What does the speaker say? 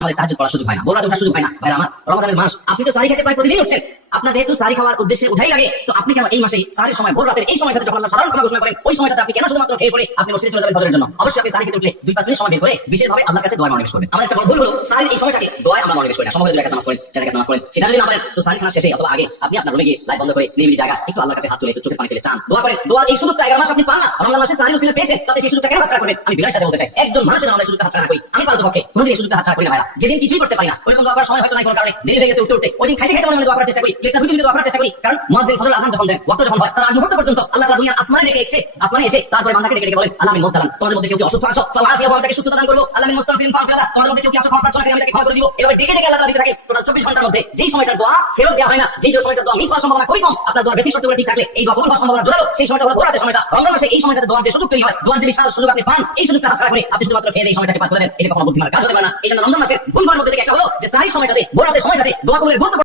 আমাদের তাহাজ্জুদ পড়ার সুযোগ হয় না, ভোর রাতে ওঠার সুযোগ হয় না। ভাইরা আমার, রমাদানের মাস, আপনি তো সাহারি খেতে প্রায় প্রতিদিনই উঠছেন। আপনার যেহেতু সাহারি খাওয়ার উদ্দেশ্যে উঠাই লাগে, তো আপনি কেন এই মাসে সাহারির সময়, ভোর রাতের এই সময়টাতে যখন আল্লাহ সাধারণ ক্ষমা ঘোষণা করেন, ওই সময়টাতে আপনি কেন শুধুমাত্র খেয়ে পড়ে আপনি মসজিদে চলে যাবেন ফজরের জন্য? অবশ্যই আপনি সাহারি খেতে উঠলে 2-5 মিনিট সময় বের করে বিশেষভাবে আল্লাহর কাছে দোয়া মনোনিবেশ করবেন। আমাদের একটা বড় ভুল হলো সাহারির এই সময়টাকে দোয়ায় আমরা মনোনিবেশ করি না। সম্ভব হলে 2 রাকাত নামাজ পড়েন, 4 রাকাত নামাজ পড়েন, সেটা যদি না পারেন তো সাহারি খানা শেষে অথবা আগে আপনি আপনার রুমে গিয়ে লাইট বন্ধ করে নিরিবিলি জায়গা একটু আল্লাহর কাছে হাত তুলে একটু চোখের পানি ফেলে চান, দোয়া করেন। দোয়ার এই সুযোগটা 11 মাস আপনি পান না, রমজান মাসে সাহারি ওসিলা পেয়েছেন, তবে সেই সুযোগটা কেন হাতছাড়া করবেন? আমি বিনয়ের সাথে বলতে চাই, একজন মানুষের আমরা এই সুযোগটা হাতছাড়া করি। আমি পারত পক্ষে কোনোদিন এই সুযোগটা হাতছাড়া করি না ভাইয়া। যেদিন কিছুই করতে পারি না, ওইরকম দোয়া করার সময় হয়তো নাই কোনো কারণে, দেরি হয়ে গেছে উঠতে উঠতে, ওই দিন খাইতে খাইতে মনে মনে দোয়া করার চেষ্টা করি, প্লেটটা ধুয়ে দোয়া করার চেষ্টা করি। কারণ মুয়াজ্জিন ফজর আযান যখন দেন, ওয়াক্ত যখন হয়, তার আগ মুহূর্ত পর্যন্ত আল্লাহ তাআলা দুনিয়ার আসমানে এসে তারপরে বান্দাকে ডেকে বলেন, আল্লাহ মিন মুবতালান, তোমাদের মধ্যে কেউ কি অসুস্থ আছো, ফাআফিয়া, আমি তাকে সুস্থতা দান করব। আল্লাহ মিন মুস্তাগফিরিন ফাগফির লাহ, তোমাদের মধ্যে কেউ কি আছো ক্ষমা প্রার্থনা করে আমি তাকে ক্ষমা করে দিব। এভাবে ডেকে ডেকে আল্লাহ তাআলা দিতে থাকে। টোটাল 24 ঘন্টার মধ্যে যেই সময়টার দোয়া ফেরত দেওয়া হয় না, যেই সময়টার দোয়া মিস হওয়ার সম্ভাবনা খুবই কম, আপনার দোয়া বেশি শর্তগুলো ঠিক থাকলে এই দোয়া কবুল হওয়ার সম্ভাবনা জোরালো, সেই সময়টা হলো ভোর রাতের সময়টা। রমজান মাসে এই সময়টাতে দোয়ার যে সুযোগ তৈরি হয়, দোয়ার যে বিশাল সুযোগ আপনি পান, এই সুযোগটা হাতছাড়া করে আপনি শুধুমাত্র খেয়ে এই সময়টাকে পার করে দেন, এটা কখনো বুদ্ধিমানের কাজ হতে পারে না। এই জন্য রমজান মাসের ভুল করার মধ্যে থেকে একটা হলো যে সাহারি সময়টাতে, ভোর রাতের সময়টাতে দোয়া কবুলের গুরুত্ব